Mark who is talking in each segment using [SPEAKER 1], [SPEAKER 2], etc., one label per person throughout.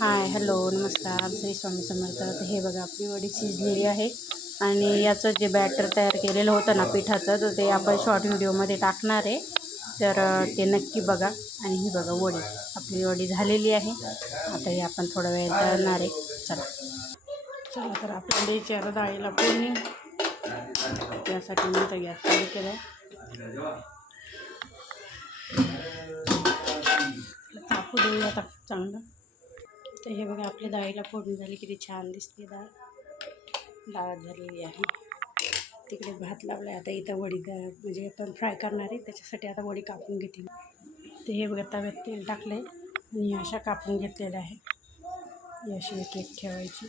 [SPEAKER 1] Hi hello नमस्कार. श्री स्वामी समर्थ. तर हे बघा आपली वडी शिजलेली आहे. आणि याचं जे बॅटर तयार केलेलं होतं ना पिठाचं तर ते आपण शॉर्ट व्हिडिओमध्ये टाकणार आहे. तर ते नक्की बघा. आणि ही बघा वडी. आपली वडी झालेली आहे. आता हे आपण थोडा वेळ तळणार आहे. चला. चला तर आपल्याला द्यायची आता डाळीला फोडणी. त्यासाठी मी तर गॅस चालू केला आहे. तापू देऊया आता चांगलं. तर हे बघा आपल्या डाळीला फोडणी झाली किती छान दिसते डाळ. डाळ झालेली आहे. तिकडे भात लावला आहे आता इथं वडी म्हणजे आपण फ्राय करणार आहे त्याच्यासाठी आता वडी कापून घेते तर हे बघा तव्यात तेल टाकलं आहे आणि अशा कापून घेतलेल्या आहे ही अशी एक एक ठेवायची.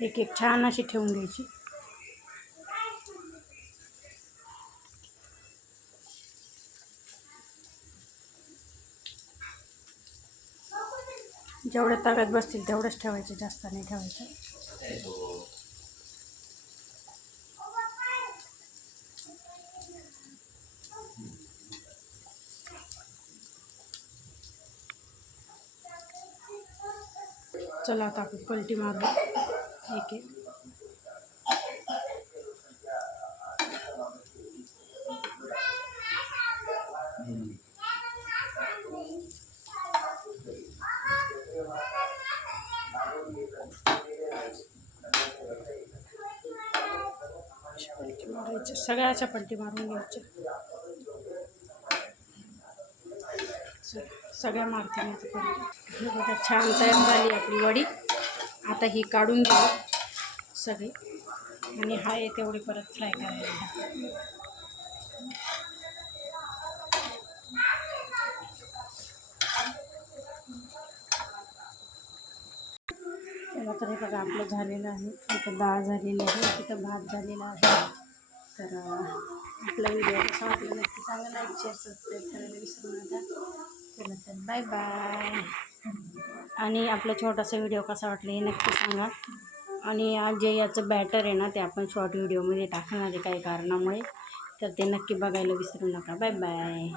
[SPEAKER 1] एक एक छान अशी ठेवून घ्यायची. जेवढ्या ताकद बसतील तेवढंच ठेवायचं जास्त नाही ठेवायचं. चला आता आपण पलटी मारू. एक एक. घ्यायचे सगळ्याच्या पलटी मारून घ्यायचे. स- सगळ्या मारते पलटी. हे बघा छान तयार झाली आपली वडी. आता ही काढून घेऊ सगळी. आणि हा आहे तेवढी परत फ्राय करायला. तर हे बघा आपलं झालेलं आहे. इथं डाळ झालेली आहे तिथं भात झालेला आहे. तर आपला व्हिडिओ कसा वाटला नक्की सांगा. लाईक शेअर सबस्क्राईब करायला विसरू नका. चला तर बाय बाय आणि आपला छोटासा व्हिडिओ कसा वाटला हे नक्की सांगा. आणि जे याचं बॅटर आहे ना ते आपण शॉर्ट व्हिडिओमध्ये टाकणार आहे काही कारणामुळे. तर ते नक्की बघायला विसरू नका. Bye bye